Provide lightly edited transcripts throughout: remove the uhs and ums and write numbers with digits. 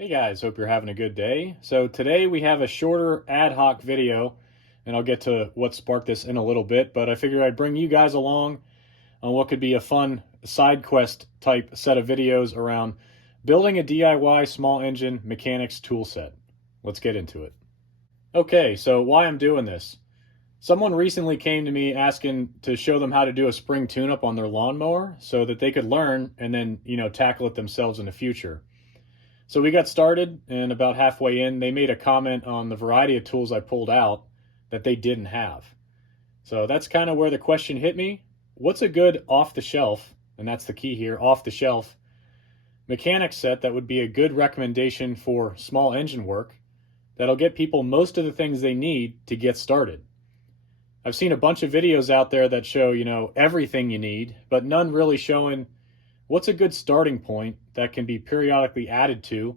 Hey guys, hope you're having a good day. So today we have a shorter ad hoc video, and I'll get to what sparked this in a little bit, but I figured I'd bring you guys along on what could be a fun side quest type set of videos around building a DIY small engine mechanics tool set. Let's get into it. Okay, so why I'm doing this. Someone recently came to me asking to show them how to do a spring tune-up on their lawnmower so that they could learn and then, tackle it themselves in the future. So we got started, and about halfway in, they made a comment on the variety of tools I pulled out that they didn't have. So that's kind of where the question hit me. What's a good off-the-shelf, and that's the key here, off-the-shelf mechanics set that would be a good recommendation for small engine work that'll get people most of the things they need to get started? I've seen a bunch of videos out there that show, everything you need, but none really showing what's a good starting point that can be periodically added to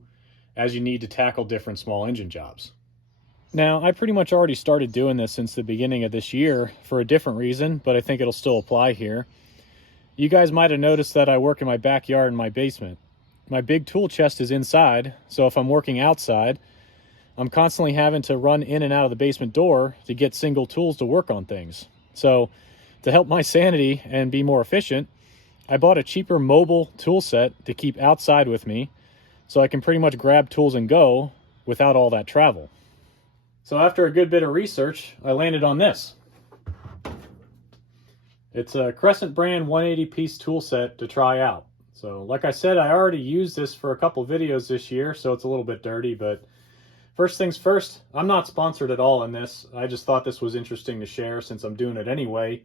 as you need to tackle different small engine jobs. Now, I pretty much already started doing this since the beginning of this year for a different reason, but I think it'll still apply here. You guys might have noticed that I work in my backyard in my basement. My big tool chest is inside, so if I'm working outside, I'm constantly having to run in and out of the basement door to get single tools to work on things. So, to help my sanity and be more efficient, I bought a cheaper mobile tool set to keep outside with me so I can pretty much grab tools and go without all that travel. So after a good bit of research, I landed on this. It's a Crescent brand 180-piece tool set to try out. So like I said, I already used this for a couple videos this year, so it's a little bit dirty, but first things first, I'm not sponsored at all in this. I just thought this was interesting to share since I'm doing it anyway.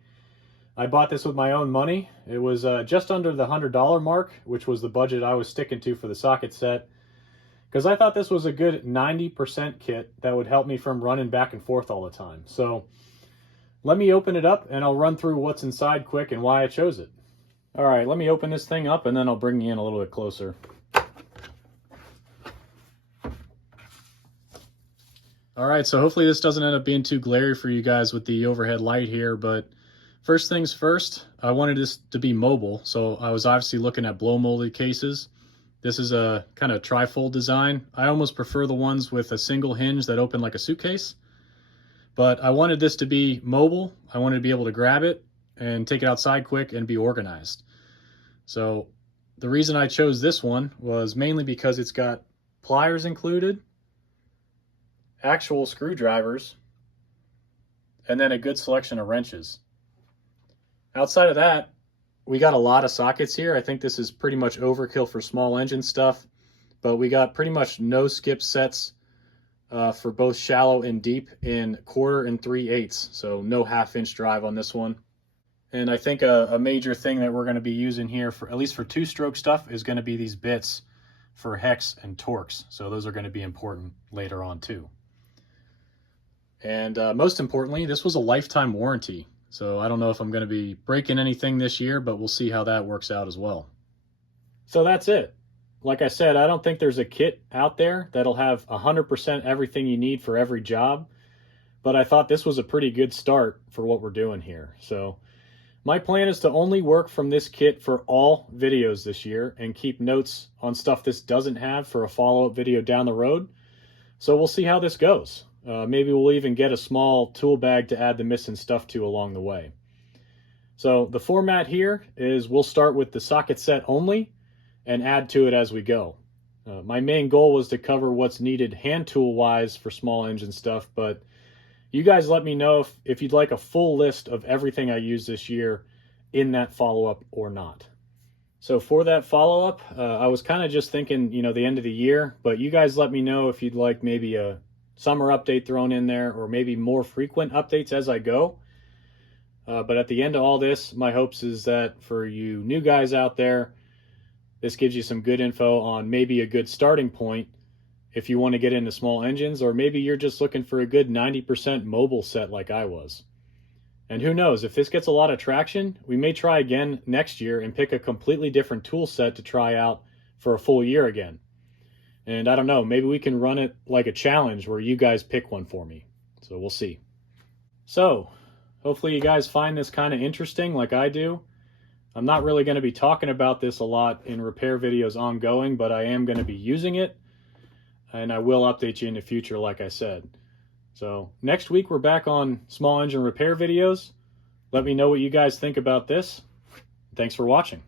I bought this with my own money. It was just under the $100 mark, which was the budget I was sticking to for the socket set, because I thought this was a good 90% kit that would help me from running back and forth all the time. So let me open it up and I'll run through what's inside quick and why I chose it. All right, let me open this thing up and then I'll bring you in a little bit closer. All right, so hopefully this doesn't end up being too glary for you guys with the overhead light here, but first things first, I wanted this to be mobile, so I was obviously looking at blow molded cases. This is a kind of tri-fold design. I almost prefer the ones with a single hinge that open like a suitcase, but I wanted this to be mobile. I wanted to be able to grab it and take it outside quick and be organized. So the reason I chose this one was mainly because it's got pliers included, actual screwdrivers, and then a good selection of wrenches. Outside of that, we got a lot of sockets here. I think this is pretty much overkill for small engine stuff, but we got pretty much no skip sets for both shallow and deep in 1/4 and 3/8, so no 1/2 inch drive on this one. And I think a major thing that we're going to be using here, for at least for two-stroke stuff, is going to be these bits for hex and torques. So those are going to be important later on too. And most importantly, this was a lifetime warranty. So I don't know if I'm going to be breaking anything this year, but we'll see how that works out as well. So that's it. Like I said, I don't think there's a kit out there that'll have 100% everything you need for every job, but I thought this was a pretty good start for what we're doing here. So my plan is to only work from this kit for all videos this year and keep notes on stuff this doesn't have for a follow-up video down the road. So we'll see how this goes. Maybe we'll even get a small tool bag to add the missing stuff to along the way. So the format here is we'll start with the socket set only and add to it as we go. My main goal was to cover what's needed hand tool wise for small engine stuff, but you guys let me know if you'd like a full list of everything I used this year in that follow-up or not. So for that follow-up, I was kind of just thinking, the end of the year, but you guys let me know if you'd like maybe a summer update thrown in there or maybe more frequent updates as I go. But at the end of all this, my hopes is that for you new guys out there, this gives you some good info on maybe a good starting point if you want to get into small engines, or maybe you're just looking for a good 90% mobile set like I was. And who knows, if this gets a lot of traction, we may try again next year and pick a completely different tool set to try out for a full year again. And I don't know, maybe we can run it like a challenge where you guys pick one for me. So we'll see. So hopefully you guys find this kind of interesting like I do. I'm not really going to be talking about this a lot in repair videos ongoing, but I am going to be using it. and I will update you in the future, like I said. So next week we're back on small engine repair videos. Let me know what you guys think about this. Thanks for watching.